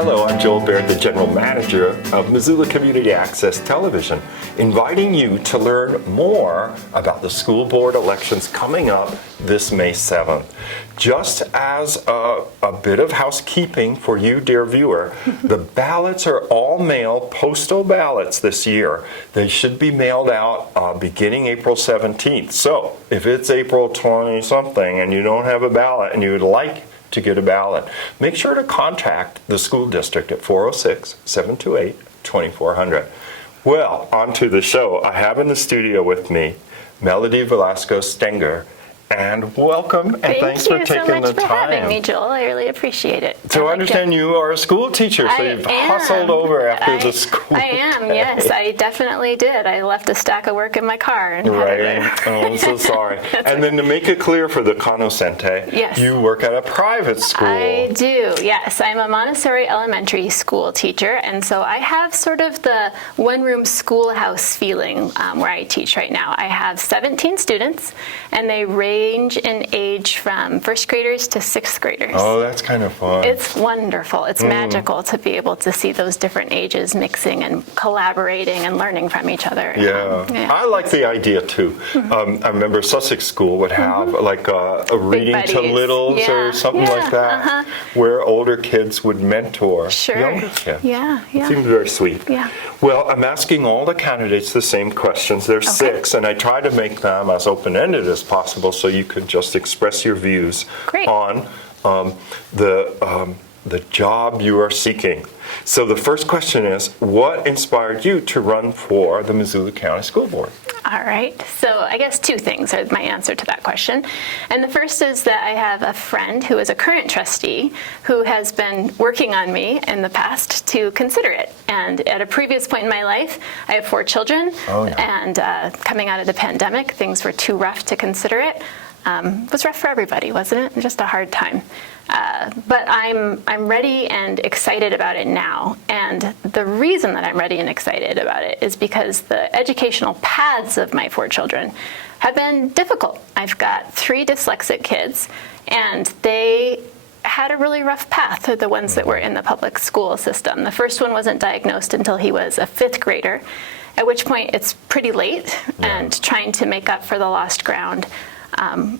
Hello, I'm Joel Baird, the General Manager of Missoula Community Access Television, inviting you to learn more about the school board elections coming up this May 7th. Just as a bit of housekeeping for you, dear viewer, the ballots are all mail postal ballots this year. They should be mailed out beginning April 17th. So if it's April 20-something and you don't have a ballot and you would like to get a ballot, make sure to contact the school district at 406-728-2400. Well, on to the show. I have in the studio with me Melodie Velasco Stegner. And welcome, and thanks for taking the time. Thank you so much for having me, Joel. I really appreciate it. So I understand you are a school teacher, so you've hustled over after the school. I am, yes. I definitely did. I left a stack of work in my car. And right. Oh, I'm so sorry. And then to make it clear for the Conoscente, yes, you work at a private school. I do, yes. I'm a Montessori elementary school teacher, and so I have sort of the one-room schoolhouse feeling where I teach right now. I have 17 students, and they range in age from first graders to sixth graders. Oh, that's kind of fun. It's wonderful. It's magical to be able to see those different ages mixing and collaborating and learning from each other. Yeah, I like the idea too. I remember Sussex School would have like a reading to littles or something like that, where older kids would mentor younger kids. Yeah. It seems very sweet. Yeah. Well, I'm asking all the candidates the same questions. There's 6, and I try to make them as open-ended as possible so you could just express your views on the job you are seeking. So the first question is, what inspired you to run for the Missoula County School Board? All right. So I guess 2 things are my answer to that question. And the first is that I have a friend who is a current trustee who has been working on me in the past to consider it. And at a previous point in my life, I have 4 children. And coming out of the pandemic, things were too rough to consider it. It was rough for everybody, wasn't it? Just a hard time. But I'm ready and excited about it now. And the reason that I'm ready and excited about it is because the educational paths of my 4 children have been difficult. I've got 3 dyslexic kids, and they had a really rough path, the ones that were in the public school system. The first one wasn't diagnosed until he was a 5th grader, at which point it's pretty late, and trying to make up for the lost ground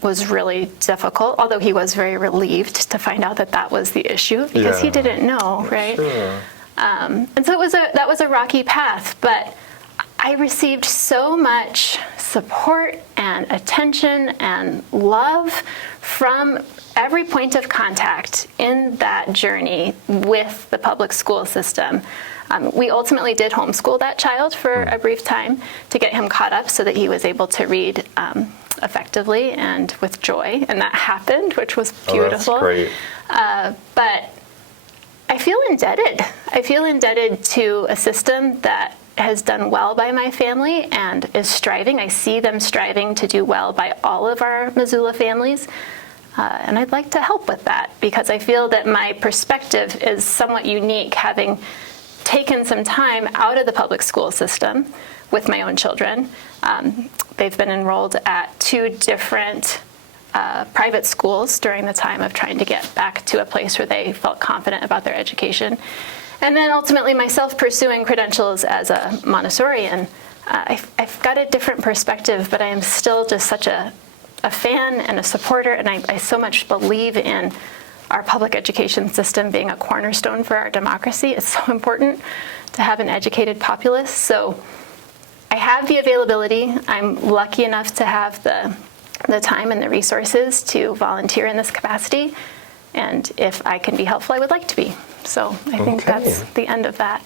was really difficult, although he was very relieved to find out that that was the issue, because he didn't know, right? Sure. And so that was a rocky path, but I received so much support and attention and love from every point of contact in that journey with the public school system. We ultimately did homeschool that child for a brief time to get him caught up so that he was able to read effectively and with joy, and that happened, which was beautiful. Oh, that's great. But I feel indebted. I feel indebted to a system that has done well by my family and is striving. I see them striving to do well by all of our Missoula families. And I'd like to help with that, because I feel that my perspective is somewhat unique, having taken some time out of the public school system with my own children. They've been enrolled at 2 different private schools during the time of trying to get back to a place where they felt confident about their education. And then ultimately myself pursuing credentials as a Montessorian. I've got a different perspective, but I am still just such a fan and a supporter, and I so much believe in our public education system being a cornerstone for our democracy. It's so important to have an educated populace. So I have the availability. I'm lucky enough to have the time and the resources to volunteer in this capacity. And if I can be helpful, I would like to be. So I think that's the end of that.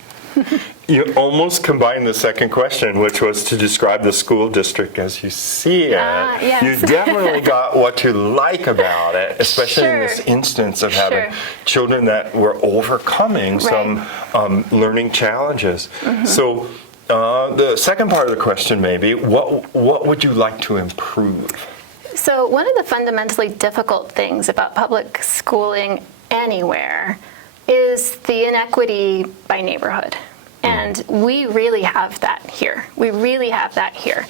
You almost combined the second question, which was to describe the school district as you see it. Yes. You definitely got what you like about it, especially in this instance of having children that were overcoming some learning challenges. So the second part of the question, maybe, what would you like to improve? So one of the fundamentally difficult things about public schooling anywhere is the inequity by neighborhood. And we really have that here. We really have that here.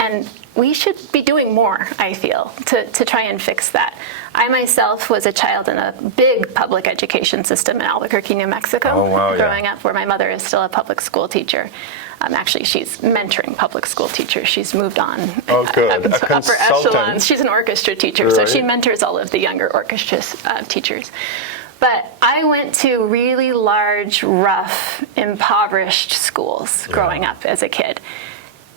And we should be doing more, I feel, to try and fix that. I myself was a child in a big public education system in Albuquerque, New Mexico, Oh, wow, growing yeah. up, where my mother is still a public school teacher. Actually, she's mentoring public school teachers. She's moved on Oh, good. up into A upper consultant. echelons. She's an orchestra teacher, so she Right. mentors all of the younger orchestra teachers. But I went to really large, rough, impoverished schools growing up as a kid.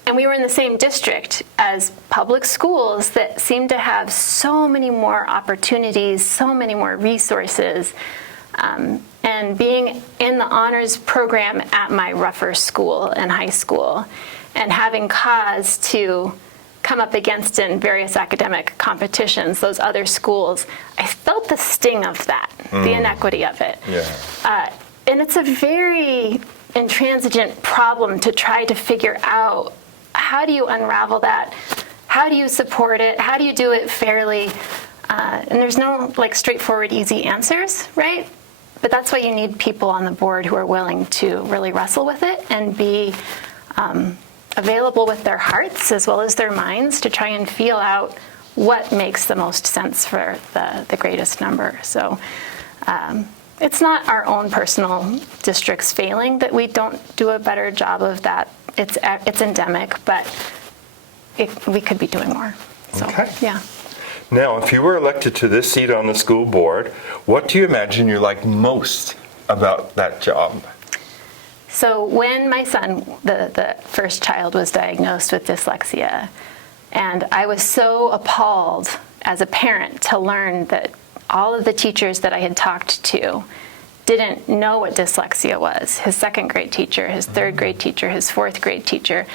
And we were in the same district as public schools that seemed to have so many more opportunities, so many more resources. And being in the honors program at my rougher school and high school, and having cause to come up against in various academic competitions, those other schools, I felt the sting of that, the inequity of it. Yeah. And it's a very intransigent problem to try to figure out, how do you unravel that? How do you support it? How do you do it fairly? And there's no straightforward, easy answers, right? But that's why you need people on the board who are willing to really wrestle with it and be available with their hearts as well as their minds to try and feel out what makes the most sense for the greatest number. So it's not our own personal districts failing that we don't do a better job of that. It's endemic, but we could be doing more. So, Okay. yeah. Now, if you were elected to this seat on the school board, what do you imagine you like most about that job? So when my son, the first child, was diagnosed with dyslexia, and I was so appalled as a parent to learn that all of the teachers that I had talked to didn't know what dyslexia was. His second grade teacher, his third grade teacher, his fourth grade teacher,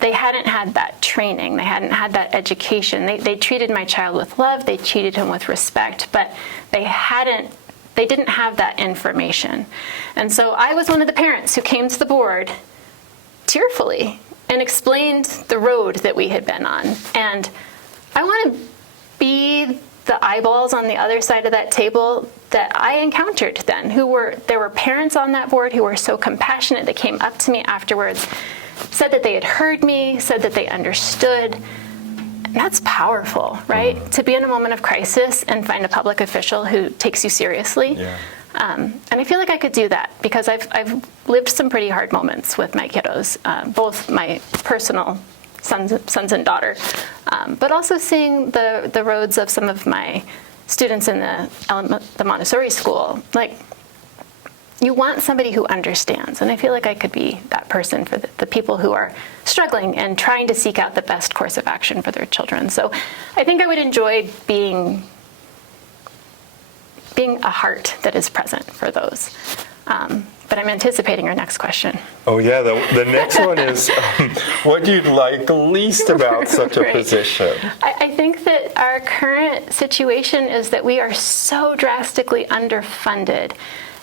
they hadn't had that training. They hadn't had that education. They treated my child with love. They treated him with respect, but they didn't have that information. And so I was one of the parents who came to the board tearfully and explained the road that we had been on. And I want to be the eyeballs on the other side of that table that I encountered then. There were parents on that board who were so compassionate. They came up to me afterwards, said that they had heard me, said that they understood. And that's powerful, right? To be in a moment of crisis and find a public official who takes you seriously. Yeah. And I feel like I could do that because I've lived some pretty hard moments with my kiddos, both my personal sons and daughter, but also seeing the roads of some of my students in the Montessori school. You want somebody who understands, and I feel like I could be that person for the people who are struggling and trying to seek out the best course of action for their children. So I think I would enjoy being a heart that is present for those. But I'm anticipating your next question. Oh, yeah. The next one is what you'd like least about such a Right. position. I think that our current situation is that we are so drastically underfunded.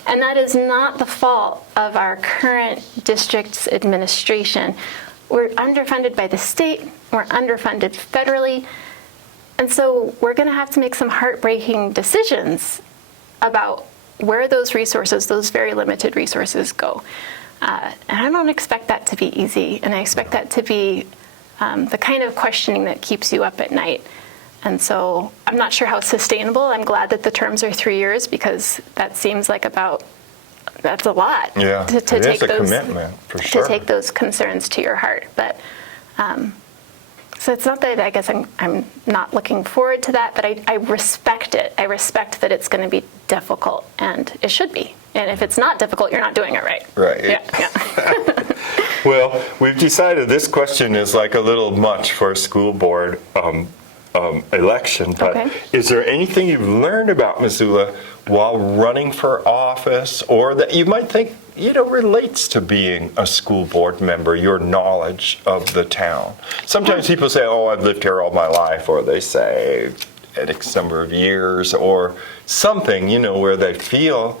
And that is not the fault of our current district's administration. We're underfunded by the state. We're underfunded federally. And so we're going to have to make some heartbreaking decisions about where those resources, those very limited resources, go. And I don't expect that to be easy. And I expect that to be the kind of questioning that keeps you up at night. And so I'm not sure how sustainable. I'm glad that the terms are 3 years because that seems like that's a lot. Yeah, to it take is a those, commitment, for sure. To take those concerns to your heart. But so it's not that I guess I'm not looking forward to that, but I respect it. I respect that it's going to be difficult, and it should be. And if it's not difficult, you're not doing it right. Right. Yeah. Well, we've decided this question is like a little much for a school board election, but Okay. is there anything you've learned about Missoula while running for office or that you might think, relates to being a school board member, your knowledge of the town? Sometimes people say, oh, I've lived here all my life, or they say X number of years, or something, where they feel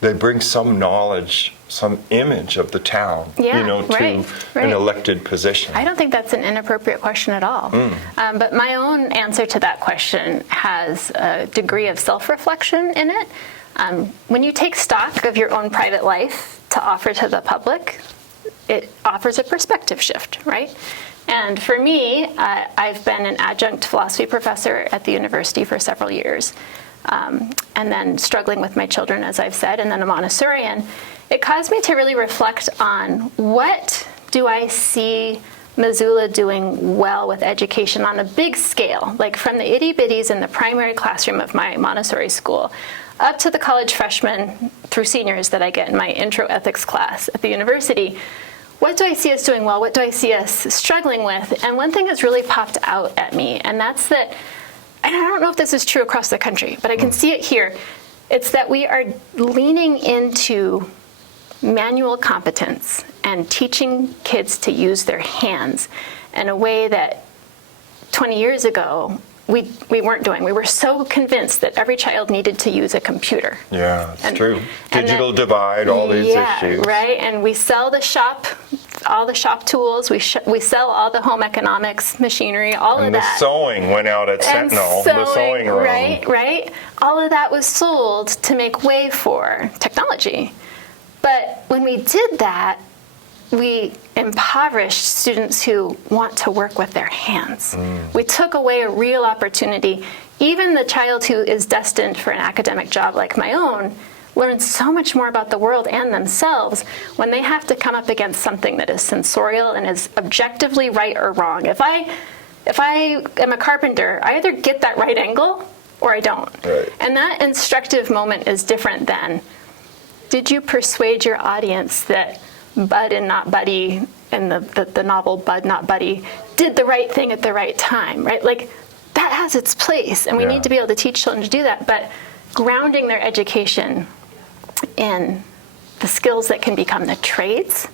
they bring some knowledge, some image of the town, Yeah, to right. an elected position. I don't think that's an inappropriate question at all. But my own answer to that question has a degree of self-reflection in it. When you take stock of your own private life to offer to the public, it offers a perspective shift, right? And for me, I've been an adjunct philosophy professor at the university for several years, and then struggling with my children, as I've said, and then a Montessorian. It caused me to really reflect on what do I see Missoula doing well with education on a big scale, like from the itty-bitties in the primary classroom of my Montessori school up to the college freshmen through seniors that I get in my intro ethics class at the university. What do I see us doing well? What do I see us struggling with? And one thing has really popped out at me, and that's that, and I don't know if this is true across the country, but I can see it here. It's that we are leaning into manual competence and teaching kids to use their hands in a way that 20 years ago we weren't doing. We were so convinced that every child needed to use a computer. Yeah, it's true. Digital divide, all these issues. Right. And we sell all the shop tools. We sell all the home economics machinery, all of that. And the sewing went out at Sentinel, the sewing room. Right. All of that was sold to make way for technology. But when we did that, we impoverished students who want to work with their hands. We took away a real opportunity. Even the child who is destined for an academic job like my own learns so much more about the world and themselves when they have to come up against something that is sensorial and is objectively right or wrong. If I am a carpenter, I either get that right angle or I don't. Right. And that instructive moment is different than, did you persuade your audience that Bud and not Buddy in the novel Bud Not Buddy did the right thing at the right time, right? Like, that has its place, and we need to be able to teach children to do that, but grounding their education in the skills that can become the trades,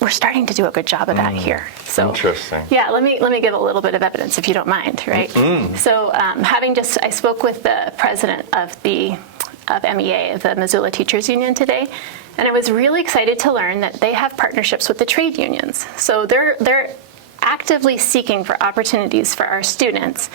we're starting to do a good job of that here. So, interesting. Yeah, let me give a little bit of evidence if you don't mind, right? So I spoke with the president of MEA, the Missoula Teachers Union today, and I was really excited to learn that they have partnerships with the trade unions. So they're actively seeking for opportunities for our students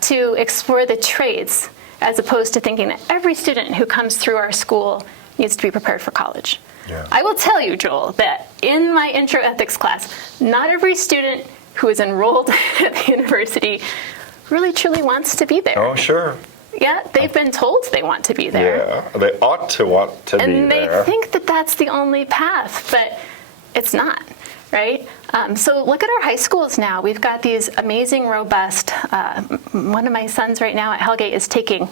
to explore the trades, as opposed to thinking that every student who comes through our school needs to be prepared for college. Yeah. I will tell you, Joel, that in my intro ethics class, not every student who is enrolled at the university really truly wants to be there. Oh, sure. Yeah, they've been told they want to be there. Yeah, they ought to want to be there. And they think that that's the only path, but it's not, right? So look at our high schools now. We've got these amazing, robust, one of my sons right now at Hellgate is taking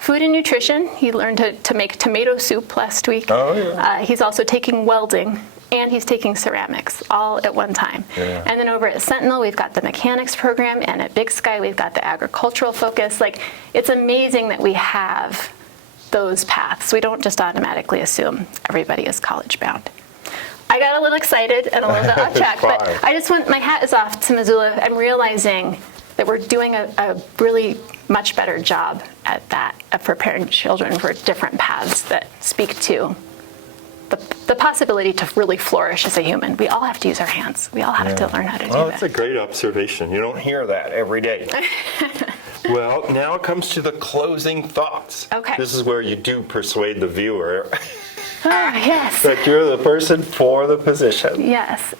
food and nutrition. He learned to make tomato soup last week. Oh, yeah. He's also taking welding, and he's taking ceramics all at one time. Yeah. And then over at Sentinel, we've got the mechanics program, and at Big Sky, we've got the agricultural focus. Like, it's amazing that we have those paths. We don't just automatically assume everybody is college bound. I got a little excited and a little bit off track, but I just want, my hat is off to Missoula. I'm realizing that we're doing a really much better job at that, of preparing children for different paths that speak to the possibility to really flourish as a human. We all have to use our hands. We all have to learn how to do that. Well, that's a great observation. You don't hear that every day. Well, now it comes to the closing thoughts. Okay. This is where you do persuade the viewer Yes. that you're the person for the position. Yes.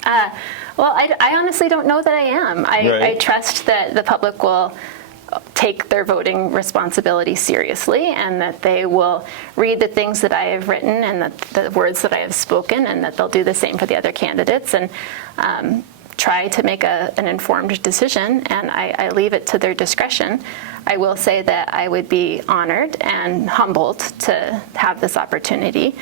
Well, I honestly don't know that I am. I trust that the public will take their voting responsibility seriously, and that they will read the things that I have written and the words that I have spoken, and that they'll do the same for the other candidates, and try to make an informed decision, and I leave it to their discretion. I will say that I would be honored and humbled to have this opportunity,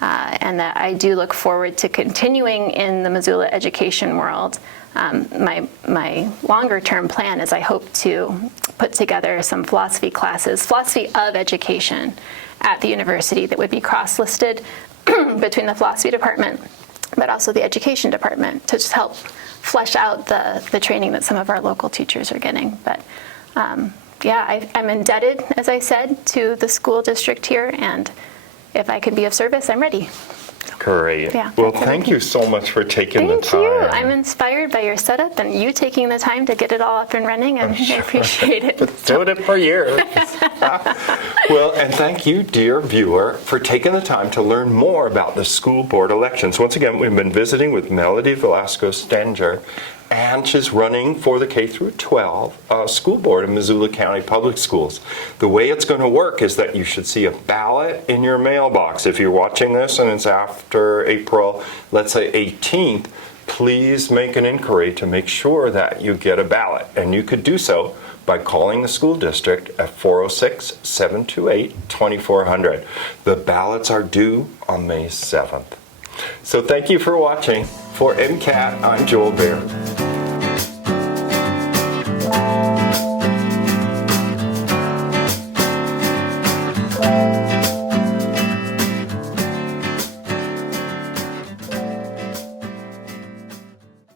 and that I do look forward to continuing in the Missoula education world. My longer-term plan is I hope to put together some philosophy classes, philosophy of education at the university, that would be cross-listed between the philosophy department, but also the education department, to just help flesh out the training that some of our local teachers are getting. But yeah, I'm indebted, as I said, to the school district here, and if I can be of service, I'm ready. Great. Yeah, well, thank you so much for taking the time. Thank you. I'm inspired by your setup and you taking the time to get it all up and running, and I appreciate it. Been doing it for years. Well, and thank you, dear viewer, for taking the time to learn more about the school board elections. Once again, we've been visiting with Melodie Velasco Stegner, and she's running for the K through 12 school board in Missoula County Public Schools. The way it's going to work is that you should see a ballot in your mailbox. If you're watching this and it's after April, let's say 18th, please make an inquiry to make sure that you get a ballot. And you could do so by calling the school district at 406-728-2400. The ballots are due on May 7th. So thank you for watching. For MCAT, I'm Joel Baer.